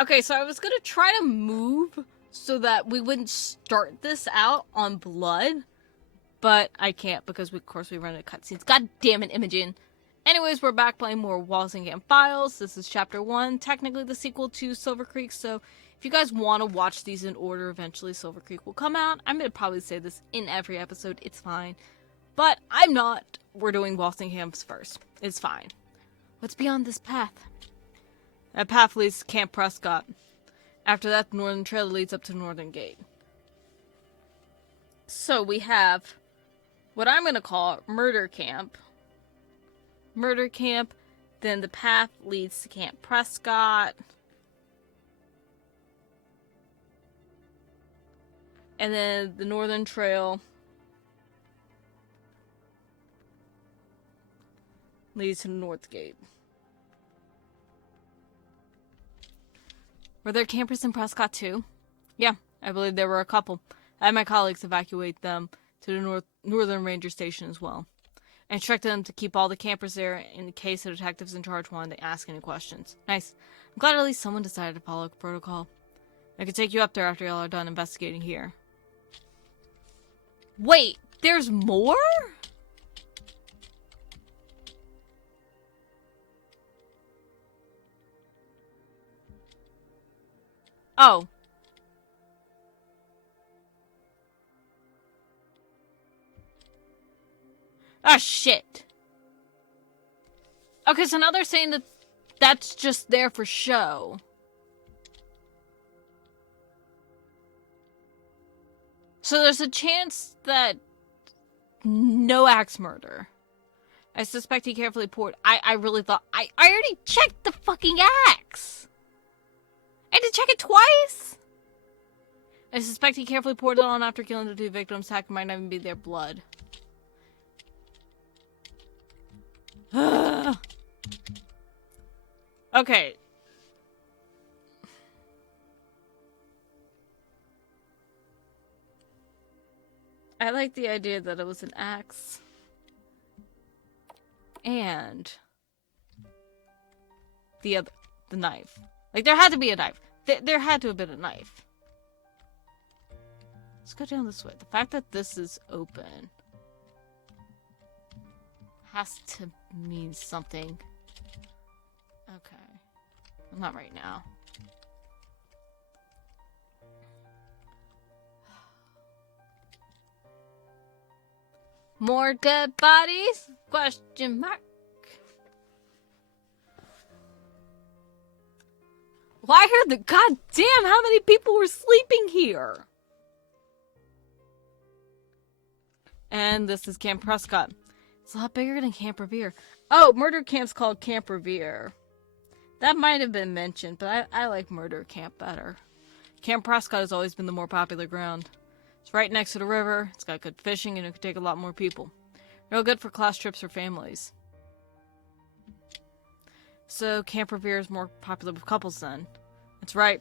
Okay, so I was gonna try to move so that we wouldn't start this out on blood, but I can't because, of course, we run into cutscenes. God damn it, Imogen. Anyways, we're back playing more Walsingham Files. This is Chapter 1, technically the sequel to Silver Creek, so if you guys want to watch these in order, eventually Silver Creek will come out. I'm going to probably say this in every episode, it's fine. But I'm not. We're doing Walsingham's first. It's fine. What's beyond this path? That path leads to Camp Prescott. After that, the Northern Trail leads up to Northern Gate. So we have what I'm going to call Murder Camp. Murder Camp. Then the path leads to Camp Prescott. And then the Northern Trail leads to North Gate. Were there campers in Prescott too? Yeah, I believe there were a couple. I had my colleagues evacuate them to the Northern Ranger Station as well. I instructed them to keep all the campers there in case the detectives in charge wanted to ask any questions. Nice. I'm glad at least someone decided to follow protocol. I could take you up there after y'all are done investigating here. Wait, there's more? Oh. Ah, shit. Okay, so now they're saying that that's just there for show. So there's a chance that no axe murder. I suspect he carefully poured. I really thought I already checked the fucking axe. I had to check it twice. I suspect he carefully poured it on after killing the two victims. Heck, might not even be their blood. Okay. I like the idea that it was an axe. And the knife. Like, there had to be a knife. There had to have been a knife. Let's go down this way. The fact that this is open has to mean something. Okay. Well, not right now. More dead bodies? Question mark. Well, I heard that. Goddamn, how many people were sleeping here? And this is Camp Prescott. It's a lot bigger than Camp Revere. Oh, Murder Camp's called Camp Revere. That might have been mentioned, but I like Murder Camp better. Camp Prescott has always been the more popular ground. It's right next to the river, it's got good fishing, and it could take a lot more people. Real good for class trips for families. So, Camp Revere is more popular with couples then. That's right.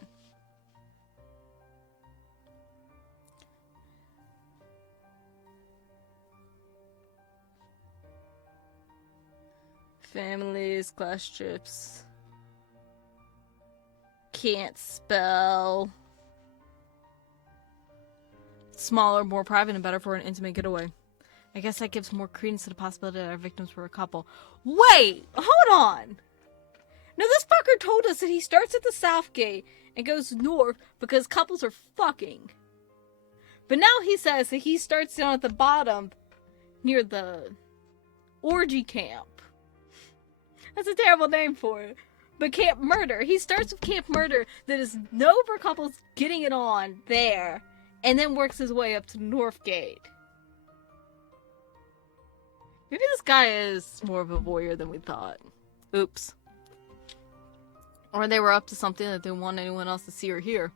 Families, class trips. Can't spell. Smaller, more private, and better for an intimate getaway. I guess that gives more credence to the possibility that our victims were a couple. Wait! Hold on! Now this fucker told us that he starts at the south gate and goes north because couples are fucking. But now he says that he starts down at the bottom near the orgy camp. That's a terrible name for it. But Camp Murder. He starts with Camp Murder that is known for couples getting it on there. And then works his way up to North Gate. Maybe this guy is more of a voyeur than we thought. Oops. Or they were up to something that they didn't want anyone else to see or hear.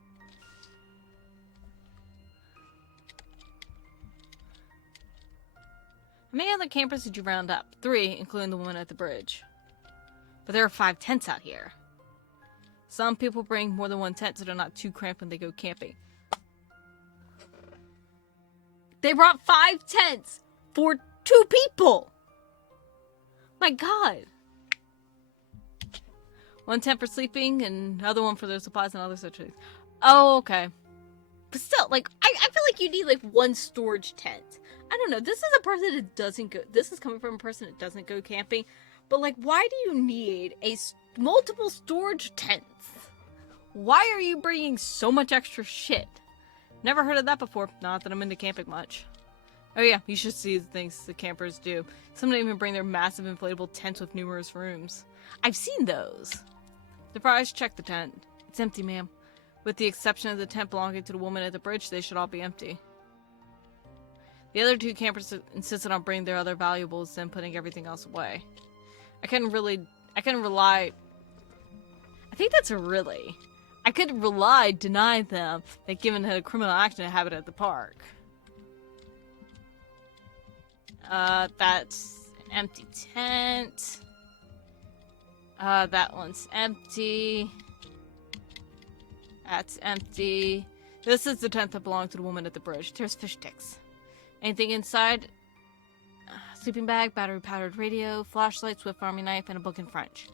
How many other campers did you round up? 3, including the woman at the bridge. But there are 5 tents out here. Some people bring more than one tent so they're not too cramped when they go camping. They brought 5 tents for 2 people! My god! One tent for sleeping and another one for their supplies and other such things. Oh, okay. But still, like, I feel like you need, like, one storage tent. I don't know. This is a person that doesn't go... This is coming from a person that doesn't go camping. But, like, why do you need multiple storage tents? Why are you bringing so much extra shit? Never heard of that before. Not that I'm into camping much. Oh yeah, you should see the things the campers do. Some don't even bring their massive inflatable tents with numerous rooms. I've seen those. Surprise, check the tent. It's empty, ma'am. With the exception of the tent belonging to the woman at the bridge, they should all be empty. The other two campers insisted on bringing their other valuables and putting everything else away. I couldn't rely... I think that's a really... I couldn't deny them that given a criminal action happened at the park. That's an empty tent. That one's empty. That's empty. This is the tent that belonged to the woman at the bridge. There's fish sticks. Anything inside? Sleeping bag, battery-powered radio, flashlight, Swift Army knife, and a book in French.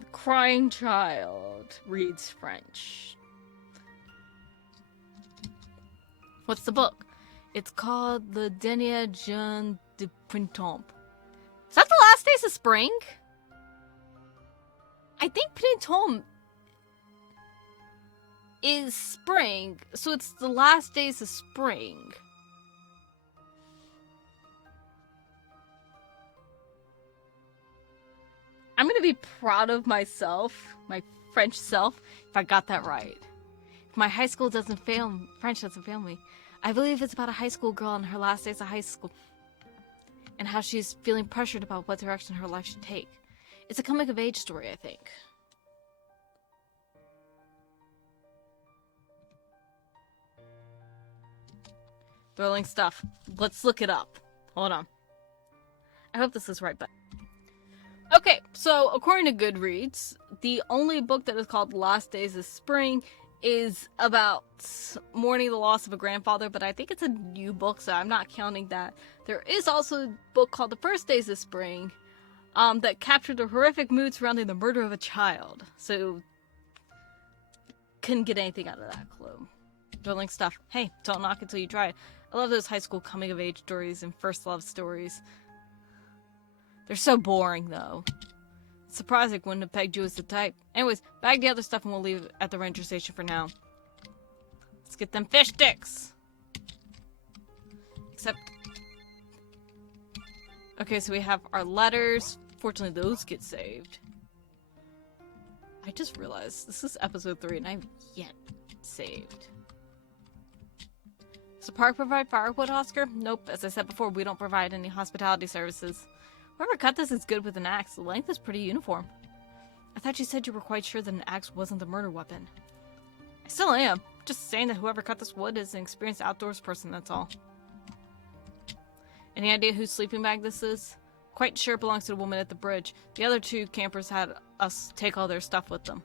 The crying child reads French. What's the book? It's called The Dernier Jour de Printemps. Is that the last days of spring? I think Printemps is spring, so it's the last days of spring. I'm gonna be proud of myself, my French self, if I got that right. If my high school doesn't fail, French doesn't fail me. I believe it's about a high school girl and her last days of high school, and how she's feeling pressured about what direction her life should take. It's a coming-of-age story, I think. Thrilling stuff. Let's look it up. Hold on. I hope this is right, but... Okay, so according to Goodreads, the only book that is called Last Days of Spring is about mourning the loss of a grandfather, but I think it's a new book, so I'm not counting that. There is also a book called The First Days of Spring, that captured the horrific mood surrounding the murder of a child. So, couldn't get anything out of that clue. Thrilling stuff. Hey, don't knock it till you try it. I love those high school coming-of-age stories and first love stories. They're so boring, though. It's surprising wouldn't have pegged you as the type. Anyways, bag the other stuff and we'll leave it at the ranger station for now. Let's get them fish sticks! Except... Okay, so we have our letters. Fortunately, those get saved. I just realized this is episode 3 and I haven't yet saved. Does the park provide firewood, Oscar? Nope. As I said before, we don't provide any hospitality services. Whoever cut this is good with an axe. The length is pretty uniform. I thought you said you were quite sure that an axe wasn't the murder weapon. I still am. Just saying that whoever cut this wood is an experienced outdoors person, that's all. Any idea whose sleeping bag this is? Quite sure it belongs to the woman at the bridge. The other two campers had us take all their stuff with them.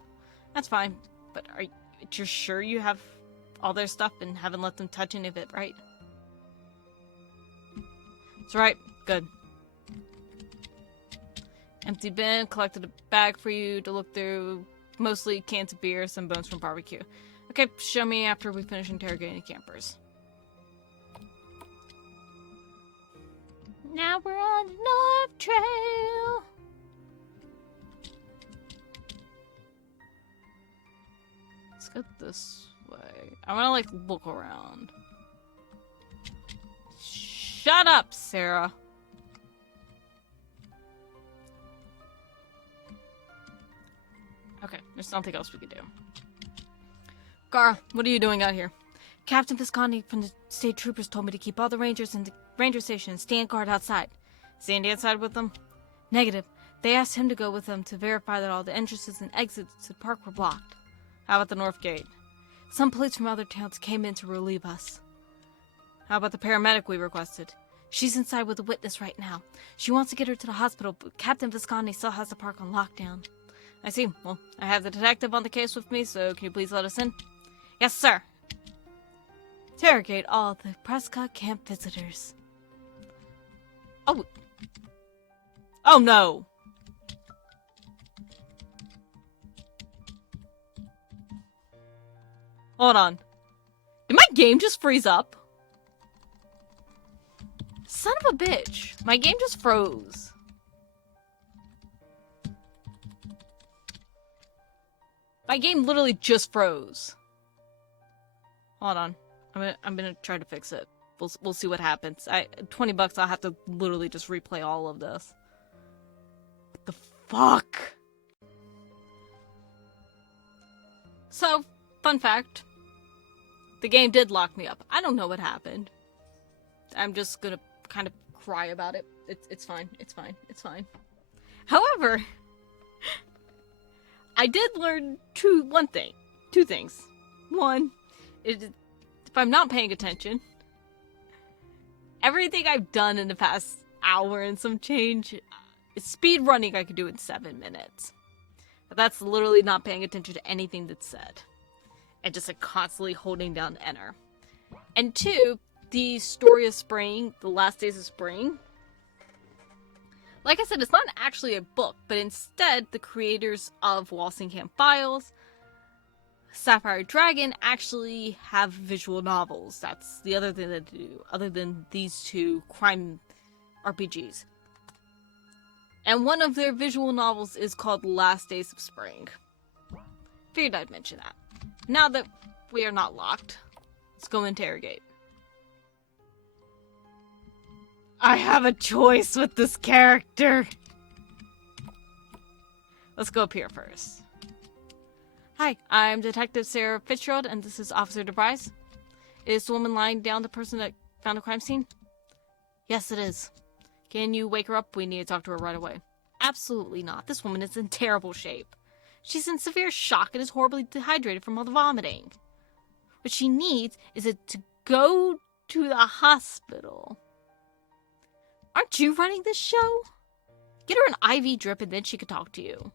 That's fine, but are you sure you have all their stuff and haven't let them touch any of it, right? That's right. Good. Empty bin, collected a bag for you to look through. Mostly cans of beer, some bones from barbecue. Okay, show me after we finish interrogating the campers. Now we're on the North Trail. Let's go this way. I wanna, like, look around. Shut up, Sarah. Okay, there's nothing else we can do. Gar, what are you doing out here? Captain Visconti from the state troopers told me to keep all the rangers in the ranger station and stand guard outside. Sandy outside with them? Negative. They asked him to go with them to verify that all the entrances and exits to the park were blocked. How about the north gate? Some police from other towns came in to relieve us. How about the paramedic we requested? She's inside with a witness right now. She wants to get her to the hospital, but Captain Visconti still has the park on lockdown. I see. Well, I have the detective on the case with me, so can you please let us in? Yes, sir. Interrogate all the Prescott camp visitors. Oh. Oh no. Hold on. Did my game just freeze up? Son of a bitch. My game just froze. My game literally just froze. Hold on. I'm gonna try to fix it. We'll see what happens. $20, I'll have to literally just replay all of this. What the fuck? So, fun fact. The game did lock me up. I don't know what happened. I'm just gonna kind of cry about it. It's fine. It's fine. It's fine. However, I did learn two things. One, if I'm not paying attention, everything I've done in the past hour and some change, speed running I could do in 7 minutes. But that's literally not paying attention to anything that's said. And just like constantly holding down enter. And two, the story of spring, the last days of spring. Like I said, it's not actually a book, but instead the creators of Walsingham Files, Sapphire Dragon, actually have visual novels. That's the other thing that they do, other than these two crime RPGs. And one of their visual novels is called Last Days of Spring. Figured I'd mention that. Now that we are not locked, let's go interrogate. I have a choice with this character. Let's go up here first. Hi, I'm Detective Sarah Fitzgerald, and this is Officer DeVries. Is the woman lying down the person that found the crime scene? Yes, it is. Can you wake her up? We need to talk to her right away. Absolutely not. This woman is in terrible shape. She's in severe shock and is horribly dehydrated from all the vomiting. What she needs is to go to the hospital. Aren't you running this show? Get her an IV drip and then she could talk to you.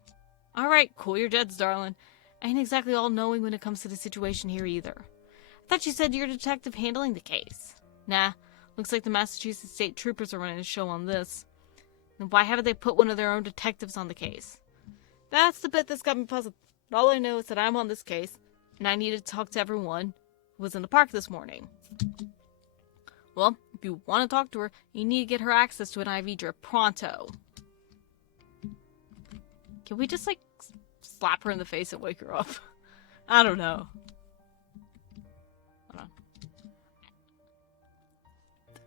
Alright, cool your jets, darling. I ain't exactly all-knowing when it comes to the situation here either. I thought you said you're a detective handling the case. Nah, looks like the Massachusetts State Troopers are running a show on this. And why haven't they put one of their own detectives on the case? That's the bit that's got me puzzled. But all I know is that I'm on this case, and I need to talk to everyone who was in the park this morning. Well, if you want to talk to her, you need to get her access to an IV drip pronto. Can we just, like, slap her in the face and wake her up? I don't know. Hold on.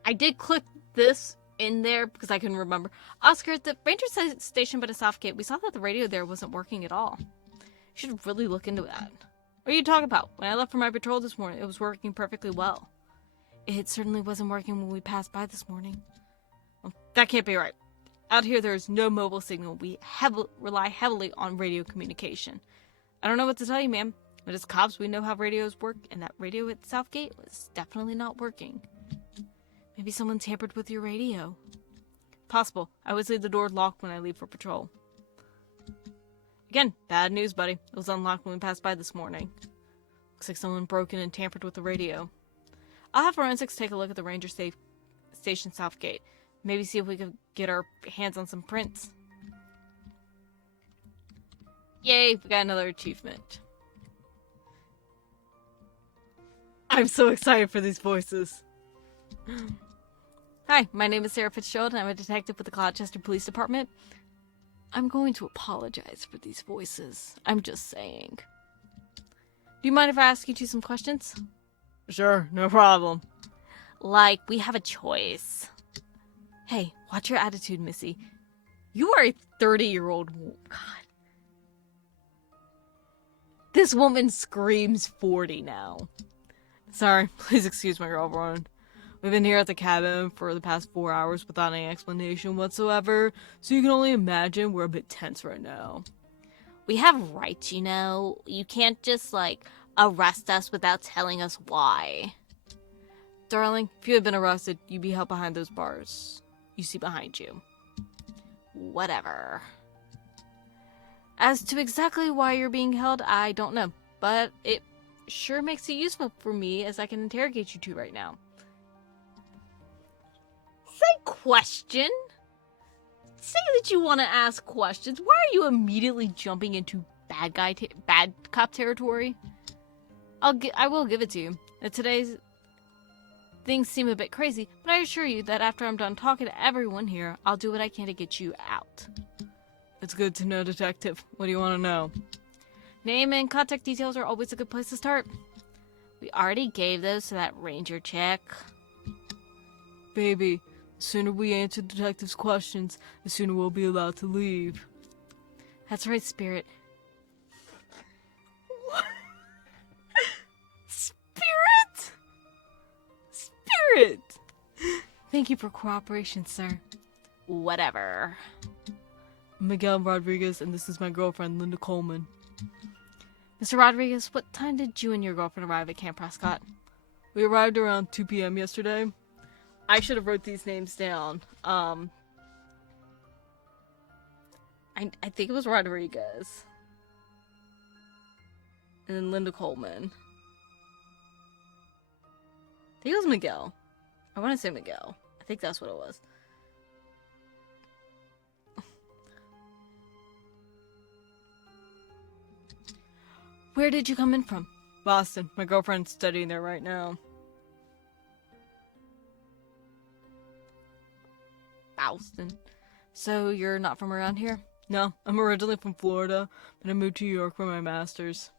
I did click this in there because I couldn't remember. Oscar, at the ranger station by the south gate, we saw that the radio there wasn't working at all. You should really look into that. What are you talking about? When I left for my patrol this morning, it was working perfectly well. It certainly wasn't working when we passed by this morning. Well, that can't be right. Out here, there is no mobile signal. We rely heavily on radio communication. I don't know what to tell you, ma'am. But as cops, we know how radios work, and that radio at Southgate was definitely not working. Maybe someone tampered with your radio. Possible. I always leave the door locked when I leave for patrol. Again, bad news, buddy. It was unlocked when we passed by this morning. Looks like someone broke in and tampered with the radio. I'll have forensics take a look at the ranger station Southgate. Maybe see if we could get our hands on some prints. Yay, we got another achievement. I'm so excited for these voices. Hi, my name is Sarah Fitzgerald, and I'm a detective with the Gloucester Police Department. I'm going to apologize for these voices. I'm just saying. Do you mind if I ask you some questions? Sure, no problem. Like, we have a choice. Hey, watch your attitude, Missy. You are a 30-year-old woman. God. This woman screams 40 now. Sorry, please excuse my girlfriend. We've been here at the cabin for the past 4 hours without any explanation whatsoever, so you can only imagine we're a bit tense right now. We have rights, you know. You can't just, like, arrest us without telling us why. Darling, if you had been arrested, you'd be held behind those bars you see behind you. Whatever. As to exactly why you're being held, I don't know, but it sure makes it useful for me as I can interrogate you two right now. Say question? Say that you want to ask questions. Why are you immediately jumping into bad cop territory? I will give it to you. Today's things seem a bit crazy, but I assure you that after I'm done talking to everyone here, I'll do what I can to get you out. It's good to know, Detective. What do you want to know? Name and contact details are always a good place to start. We already gave those to that ranger chick. Baby, the sooner we answer the detective's questions, the sooner we'll be allowed to leave. That's right, Spirit. What? Spirit? Spirit! Thank you for cooperation, sir. Whatever. Miguel Rodriguez, and this is my girlfriend, Linda Coleman. Mr. Rodriguez, what time did you and your girlfriend arrive at Camp Prescott? We arrived around 2 p.m. yesterday. I should have wrote these names down. I think it was Rodriguez. And then Linda Coleman. I think it was Miguel. I want to say Miguel. I think that's what it was. Where did you come in from? Boston. My girlfriend's studying there right now. Boston. So you're not from around here? No, I'm originally from Florida, but I moved to New York for my master's.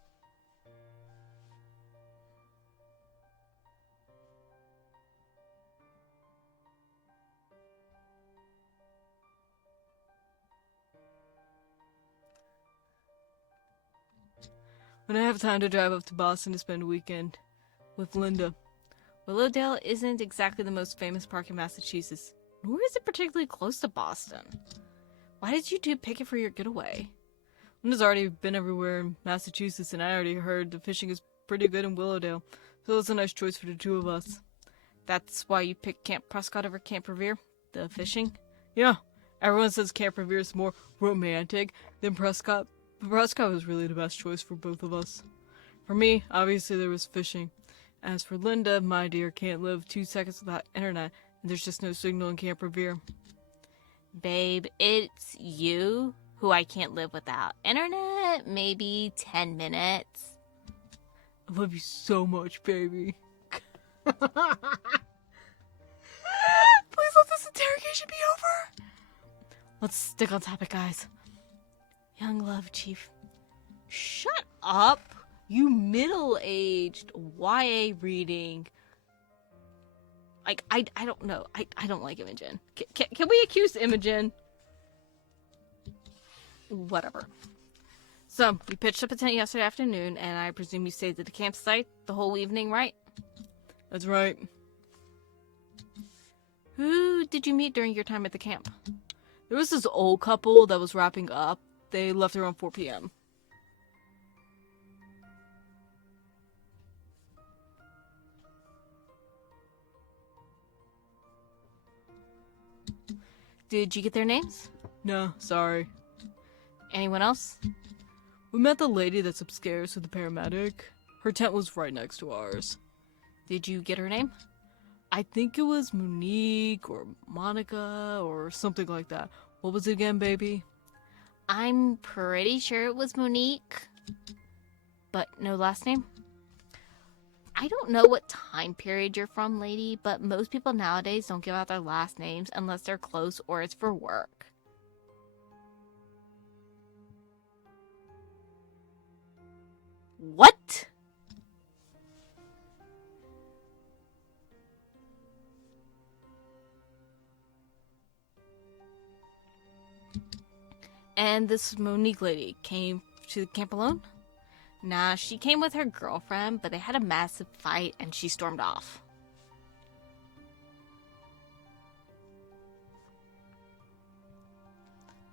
When I have time to drive up to Boston to spend a weekend with Linda. Willowdale isn't exactly the most famous park in Massachusetts, nor is it particularly close to Boston. Why did you two pick it for your getaway? Linda's already been everywhere in Massachusetts, and I already heard the fishing is pretty good in Willowdale, so it's a nice choice for the two of us. That's why you picked Camp Prescott over Camp Revere? The fishing? Yeah, everyone says Camp Revere is more romantic than Prescott. But Prescott was really the best choice for both of us. For me, obviously there was fishing. As for Linda, my dear can't live 2 seconds without internet, and there's just no signal in Camp Revere. Babe, it's you who I can't live without. Internet, maybe 10 minutes. I love you so much, baby. Please let this interrogation be over. Let's stick on topic, guys. Young love, Chief. Shut up! You middle-aged YA reading. Like, I don't know. I don't like Imogen. Can we accuse Imogen? Whatever. So, we pitched up a tent yesterday afternoon, and I presume you stayed at the campsite the whole evening, right? That's right. Who did you meet during your time at the camp? There was this old couple that was wrapping up. They left around 4 p.m. Did you get their names? No, sorry. Anyone else? We met the lady that's upstairs with the paramedic. Her tent was right next to ours. Did you get her name? I think it was Monique or Monica or something like that. What was it again, baby? I'm pretty sure it was Monique. But no last name? I don't know what time period you're from, lady, but most people nowadays don't give out their last names unless they're close or it's for work. What? And this Monique lady came to the camp alone? Nah, she came with her girlfriend, but they had a massive fight and she stormed off.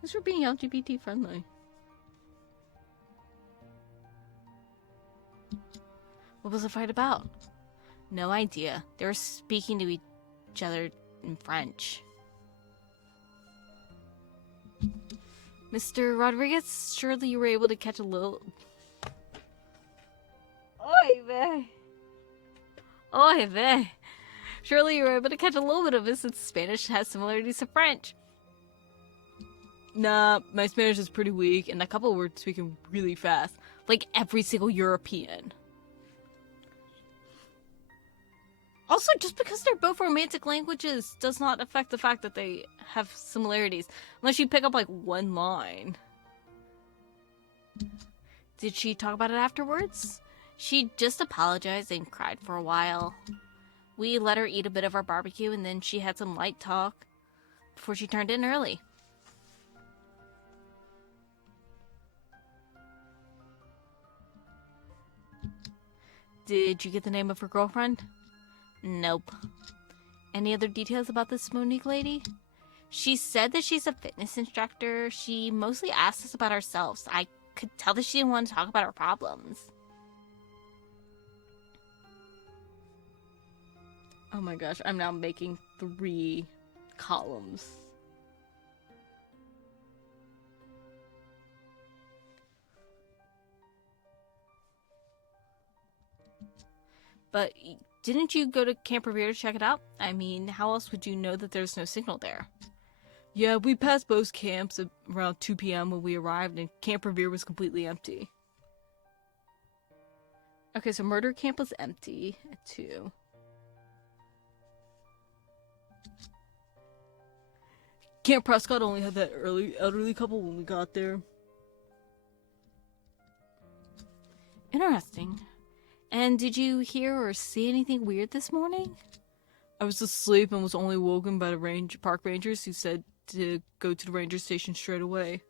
Thanks for being LGBT friendly. What was the fight about? No idea. They were speaking to each other in French. Mr. Rodriguez, surely you were able to catch a little... Oy vey. Oy vey. Surely you were able to catch a little bit of it since Spanish has similarities to French. Nah, my Spanish is pretty weak, and a couple were speaking really fast. Like every single European. Also, just because they're both romantic languages does not affect the fact that they have similarities. Unless you pick up, like, one line. Did she talk about it afterwards? She just apologized and cried for a while. We let her eat a bit of our barbecue, and then she had some light talk before she turned in early. Did you get the name of her girlfriend? Nope. Any other details about this Monique lady? She said that she's a fitness instructor. She mostly asked us about ourselves. I could tell that she didn't want to talk about her problems. Oh my gosh, I'm now making 3 columns. But didn't you go to Camp Revere to check it out? I mean, how else would you know that there's no signal there? Yeah, we passed both camps at around 2 p.m. when we arrived, and Camp Revere was completely empty. Okay, so Murder Camp was empty at 2. Camp Prescott only had that elderly couple when we got there. Interesting. And did you hear or see anything weird this morning? I was asleep and was only woken by the park rangers who said to go to the ranger station straight away.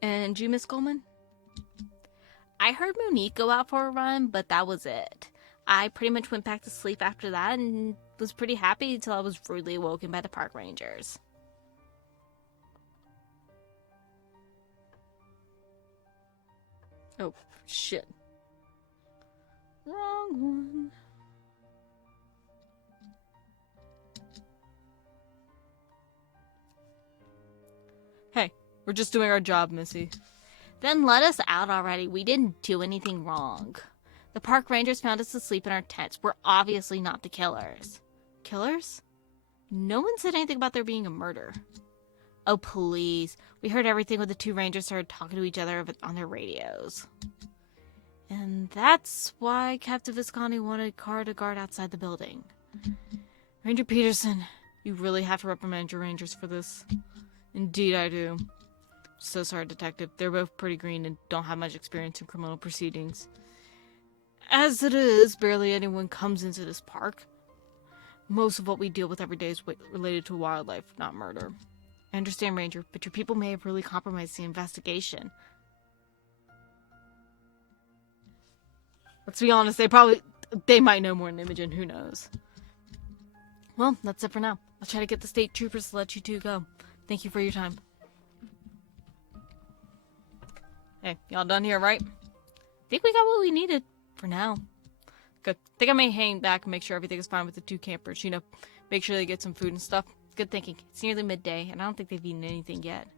And you, Miss Coleman? I heard Monique go out for a run, but that was it. I pretty much went back to sleep after that and was pretty happy until I was rudely awoken by the park rangers. Oh, shit. Wrong one. Hey, we're just doing our job, Missy. Then let us out already. We didn't do anything wrong. The park rangers found us asleep in our tents. We're obviously not the killers. Killers? No one said anything about there being a murder. Oh, please. We heard everything when the 2 rangers started talking to each other on their radios. And that's why Captain Visconti wanted Carr to guard outside the building. Ranger Peterson, you really have to reprimand your rangers for this. Indeed I do. So sorry, Detective. They're both pretty green and don't have much experience in criminal proceedings. As it is, barely anyone comes into this park. Most of what we deal with every day is related to wildlife, not murder. I understand, Ranger, but your people may have really compromised the investigation. Let's be honest, they might know more than Imogen, who knows. Well, that's it for now. I'll try to get the state troopers to let you 2 go. Thank you for your time. Hey, y'all done here, right? Think we got what we needed. For now. Good. Think I may hang back and make sure everything is fine with the 2 campers. You know, make sure they get some food and stuff. Good thinking. It's nearly midday, and I don't think they've eaten anything yet.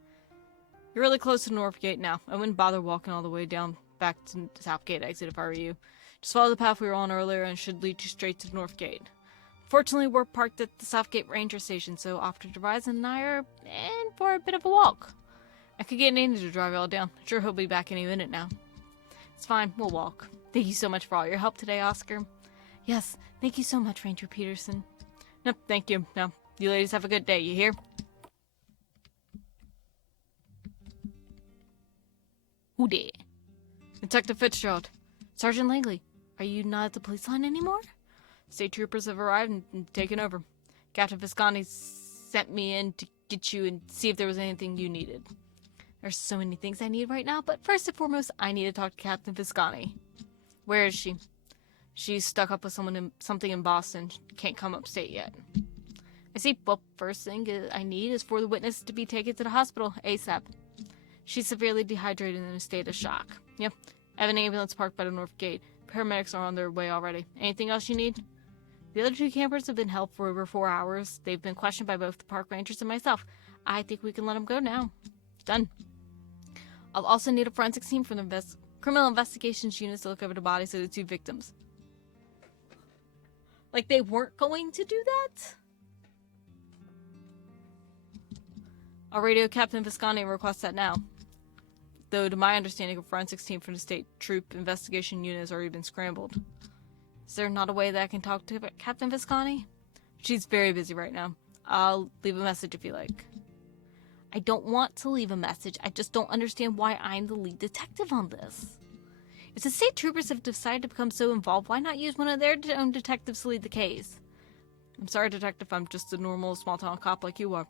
You're really close to the North Gate now. I wouldn't bother walking all the way down back to the South Gate exit if I were you. Just follow the path we were on earlier and it should lead you straight to the North Gate. Fortunately, we're parked at the South Gate Ranger Station, so Officer Horizon and I are in for a bit of a walk. I could get Andy to drive y'all down. Sure, he'll be back any minute now. It's fine. We'll walk. Thank you so much for all your help today, Oscar. Yes, thank you so much, Ranger Peterson. No, thank you. No, you ladies have a good day, you hear? Who did? Detective Fitzgerald. Sergeant Langley, are you not at the police line anymore? State troopers have arrived and taken over. Captain Visconti sent me in to get you and see if there was anything you needed. There's so many things I need right now, but first and foremost, I need to talk to Captain Visconti. Where is she? She's stuck up with something in Boston. Can't come upstate yet. I see. Well, first thing I need is for the witness to be taken to the hospital ASAP. She's severely dehydrated and in a state of shock. Yep. I have an ambulance parked by the North Gate. Paramedics are on their way already. Anything else you need? The other 2 campers have been held for over 4 hours. They've been questioned by both the park rangers and myself. I think we can let them go now. Done. I'll also need a forensics team from the criminal investigations units to look over the bodies of the 2 victims. Like, they weren't going to do that? I'll radio Captain Visconti and request that now. Though, to my understanding, a forensics team from the state troop investigation unit has already been scrambled. Is there not a way that I can talk to Captain Visconti? She's very busy right now. I'll leave a message if you like. I don't want to leave a message. I just don't understand why I'm the lead detective on this. If the state troopers have decided to become so involved, why not use one of their own detectives to lead the case? I'm sorry, Detective, I'm just a normal small-town cop like you are.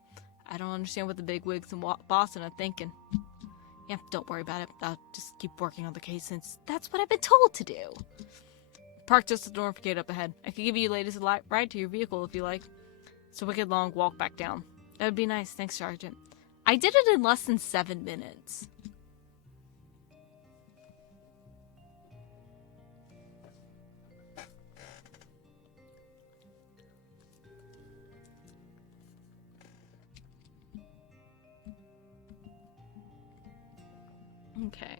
I don't understand what the bigwigs in Boston are thinking. Yeah, don't worry about it. I'll just keep working on the case since that's what I've been told to do. Park just at the north gate up ahead. I could give you ladies a ride to your vehicle if you like. It's a wicked long walk back down. That would be nice. Thanks, Sergeant. I did it in less than 7 minutes. Okay.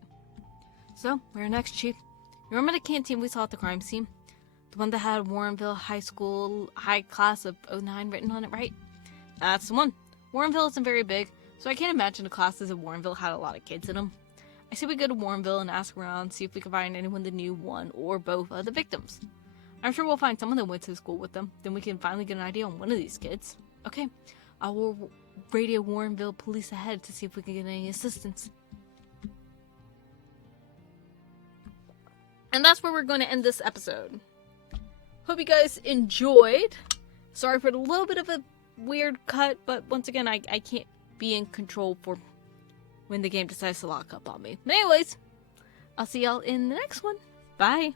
So, where next, Chief? You remember the canteen we saw at the crime scene? The one that had Warrenville High School High Class of '09 written on it, right? That's the one. Warrenville isn't very big, so I can't imagine the classes at Warrenville had a lot of kids in them. I say we go to Warrenville and ask around, see if we can find anyone that knew one or both of the victims. I'm sure we'll find someone that went to school with them. Then we can finally get an idea on one of these kids. Okay, I will radio Warrenville police ahead to see if we can get any assistance. And that's where we're going to end this episode. Hope you guys enjoyed. Sorry for the little bit of a weird cut, but once again, I can't be in control for when the game decides to lock up on me. But anyways, I'll see y'all in the next one. Bye.